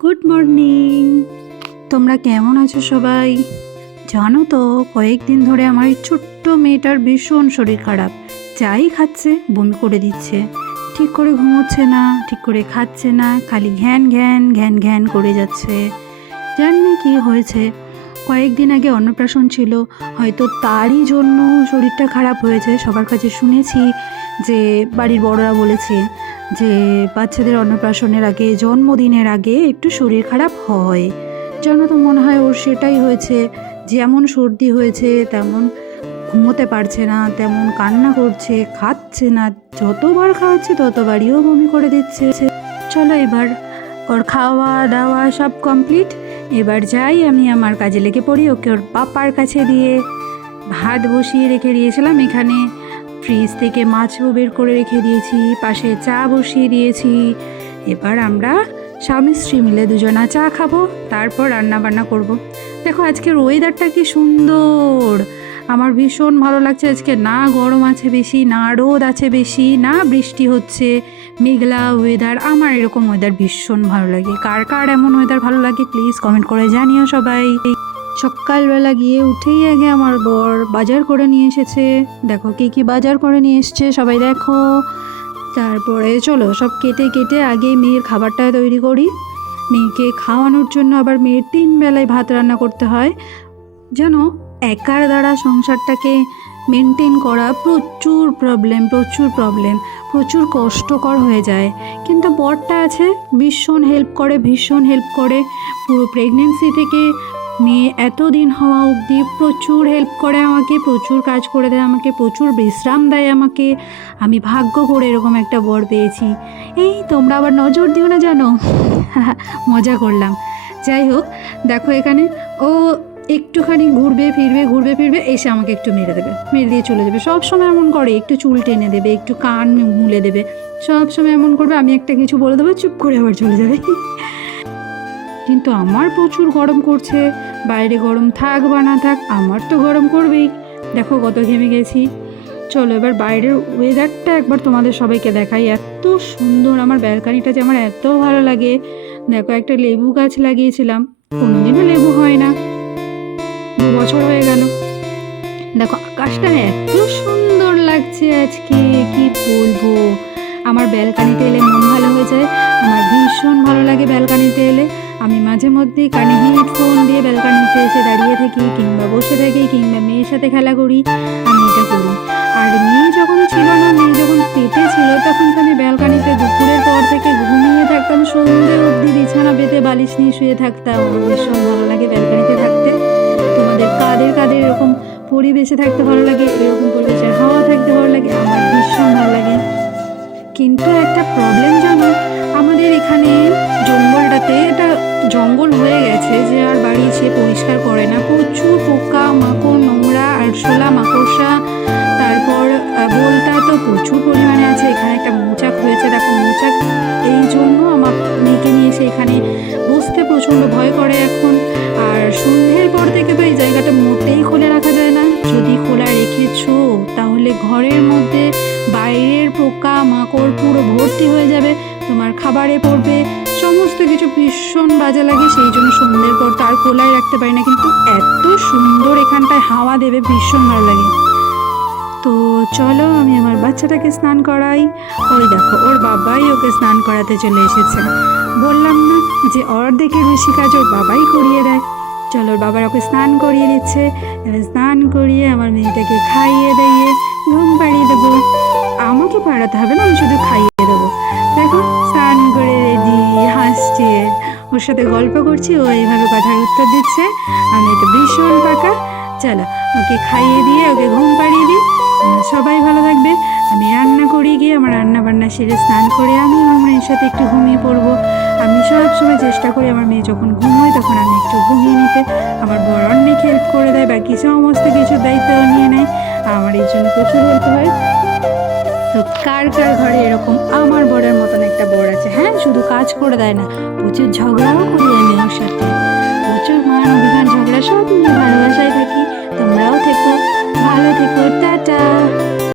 Good morning. তোমরা কেমন আছো সবাই? জানো তো, কয়েকদিন ধরে আমার এই ছোট্ট মেয়েটার ভীষণ শরীর খারাপ। যাই খাচ্ছে বমি করে দিচ্ছে, ঠিক করে ঘুমোচ্ছে না, ঠিক করে খাচ্ছে না, খালি ঘ্যান ঘ্যান ঘ্যান ঘ্যান করে যাচ্ছে। জানি না কী হয়েছে। কয়েকদিন আগে অন্নপ্রাশন ছিল, হয়তো তারই জন্য শরীরটা খারাপ হয়েছে। সবার কাছে শুনেছি যে বাড়ির বড়রা বলেছে যে বাচ্চাদের অন্নপ্রাশনের আগে, জন্মদিনের আগে একটু শরীর খারাপ হয়। যেন তো মনে হয় ওর সেটাই হয়েছে। যেমন সর্দি হয়েছে, তেমন ঘুমোতে পারছে না, তেমন কান্না করছে, খাচ্ছে না। যতবার খাওয়াচ্ছে ততবারইও বমি করে দিচ্ছে। চলো, এবার ওর খাওয়া দাওয়া সব কমপ্লিট। এবার যাই, আমি আমার কাজে লেগে পড়ি। ওকে ওর পাপার কাছে দিয়ে ভাত বসিয়ে রেখে দিয়েছিলাম। এখানে ফ্রিজ থেকে মাছও বের করে রেখে দিয়েছি, পাশে চা বসিয়ে দিয়েছি। এবার আমরা স্বামী স্ত্রী মিলে দুজনা চা খাবো, তারপর রান্না বান্না করব। দেখো আজকের ওয়েদারটা কি সুন্দর, আমার ভীষণ ভালো লাগছে। আজকে না গরম আছে বেশি, না রোদ আছে বেশি, না বৃষ্টি হচ্ছে, মেঘলা ওয়েদার। আমার এরকম ওয়েদার ভীষণ ভালো লাগে। কার কার এমন ওয়েদার ভালো লাগে প্লিজ কমেন্ট করে জানিও সবাই। সকালবেলা গিয়ে উঠেই আগে আমার বর বাজার করে নিয়ে এসেছে। দেখো কী কী বাজার করে নিয়ে এসছে সবাই দেখো। তারপরে চলো সব কেটে কেটে আগে মেয়ের খাবারটা তৈরি করি। মেয়েকে খাওয়ানোর জন্য আবার মেয়ের 3 বেলায় ভাত রান্না করতে হয়। যেন একার দ্বারা সংসারটাকে মেনটেন করা প্রচুর প্রবলেম, প্রচুর কষ্টকর হয়ে যায়। কিন্তু বরটা আছে, ভীষণ হেল্প করে। পুরো প্রেগনেন্সি থেকে মেয়ে এতদিন হওয়া অবধি প্রচুর হেল্প করে আমাকে, প্রচুর কাজ করে দেয় আমাকে, প্রচুর বিশ্রাম দেয় আমাকে। আমি ভাগ্য করে এরকম একটা বর পেয়েছি। এই তোমরা আবার নজর দিও না জানো। মজা করলাম। যাই হোক, দেখো এখানে ও একটুখানি ঘুরবে ফিরবে, এসে আমাকে একটু মেরে দিয়ে চলে যাবে। সব সময় এমন করে, একটু চুল টেনে দেবে, একটু কান মুলে দেবে, সব সময় এমন করবে। আমি একটা কিছু বলে দেবো, চুপ করে আবার চলে যাবে। কিন্তু আমার প্রচুর গরম করছে। বাইরে গরম থাক বা না থাক, আমার তো গরম করবেই। দেখো কত ঘেমে গেছি। চলো এবার বাইরের ওয়েদারটা একবার তোমাদের সবাইকে দেখাই। এত সুন্দর, আমার ব্যালকানিটা যে আমার এত ভালো লাগে। দেখো একটা লেবু গাছ লাগিয়েছিলাম, কোনোদিনও লেবু হয় না, 2 বছর হয়ে গেল। দেখো আকাশটা এত সুন্দর লাগছে আজকে, কি বলবো। আমার ব্যালকানিতে এলে মন ভালো হয়ে যায়। আমার ভীষণ ভালো লাগে ব্যালকানিতে এলে। আমি মাঝে মধ্যেই কানে হেডফোন দিয়ে ব্যালকানিতে এসে দাঁড়িয়ে থাকি, কিংবা বসে থাকি, কিংবা মেয়ের সাথে খেলা করি। আমি এটা করি। আর মেয়ে যখন ছিল না, মেয়ে যখন পেটে ছিল, তখন তো আমি ব্যালকানিতে দুপুরের পর থেকে ঘুমিয়ে থাকতাম, সন্ধ্যে অবধি বিছানা পেতে বালিশ নিয়ে শুয়ে থাকতাম। আমার ভীষণ ভালো লাগে ব্যালকানিতে থাকতে। তোমাদের কাদের এরকম পরিবেশে থাকতে ভালো লাগে, এরকম পরিবেশের হাওয়া থাকতে ভালো লাগে? আমার ভীষণ ভালো লাগে। কিন্তু একটা প্রবলেম জানো, আমাদের এখানে জঙ্গলটাতে, এটা জঙ্গল হয়ে গেছে যে আর বাড়ি সে পরিষ্কার করে না। প্রচুর পোকা মাকড়, নোংরা, আরশোলা, মাকড়সা, তারপর বোলতা তো প্রচুর পরিমাণে আছে। এখানে একটা মৌচাক হয়েছে, দেখো মৌচাক। এই জন্য আমার মেয়েকে নিয়ে এসে এখানে বসতে প্রচণ্ড ভয় করে এখন। আর সন্ধ্যের পর থেকে তো এই জায়গাটা মোটেই খোলা রাখা যায় না। যদি খোলা রেখেছো তাহলে ঘরের মধ্যে বাইরের পোকা মাকড় পুরো ভর্তি হয়ে যাবে, তোমার খাবারে পড়বে, সমস্ত কিছু ভীষণ বাজে লাগে। সেই জন্য সন্ধ্যের পর তার খোলাই রাখতে পারি না। কিন্তু এত সুন্দর এখানটায় হাওয়া দেবে, ভীষণ ভালো লাগে। তো চলো আমি আমার বাচ্চাটাকে স্নান করাই। ওই দেখো ওর বাবাই ওকে স্নান করাতে চলে এসেছে। বললাম না যে অর্ধেকের বেশি কাজ ওর বাবাই করিয়ে দেয়। চলো ওর বাবার ওকে স্নান করিয়ে দিচ্ছে। এবার স্নান করিয়ে আমার মেয়েটাকে খাইয়ে দিয়ে ঘুম পাড়িয়ে দেবো। আমাকে পাড়াতে হবে না, আমি শুধু খাইয়ে দেবো। দেখো স্নান করে রেডি, হাসছে, ওর সাথে গল্প করছি, ও এইভাবে কথার উত্তর দিচ্ছে। আমি তো ভীষণ পাকা। চলো ওকে খাইয়ে দিয়ে ওকে ঘুম পাড়িয়ে দিই। সবাই ভালো থাকবে। আমি রান্না করি, গিয়ে আমার রান্না বান্না সেরে স্নান করে আমি আমার মেয়ের সাথে একটু ঘুমিয়ে পড়বো। আমি সব সময় চেষ্টা করি আমার মেয়ে যখন ঘুমোয় তখন আমি একটু ঘুমিয়ে নিতে। আমার বর অনেক হেল্প করে দেয়, বাকি সমস্ত কিছু দায়িত্ব নিয়ে নেয়। আমার এই জন্য প্রচুর হেল্প হয়। তো কার কার ঘরে এরকম আমার বরের মতন একটা বর আছে? হ্যাঁ, শুধু কাজ করে দেয় না, প্রচুর ঝগড়াও করি আমি ওর সাথে। প্রচুর মান অভিমান ঝগড়া সব নিয়ে ভালোবাসায় থাকি। তোমরাও থেকো, ভালো থেকো, টাটা।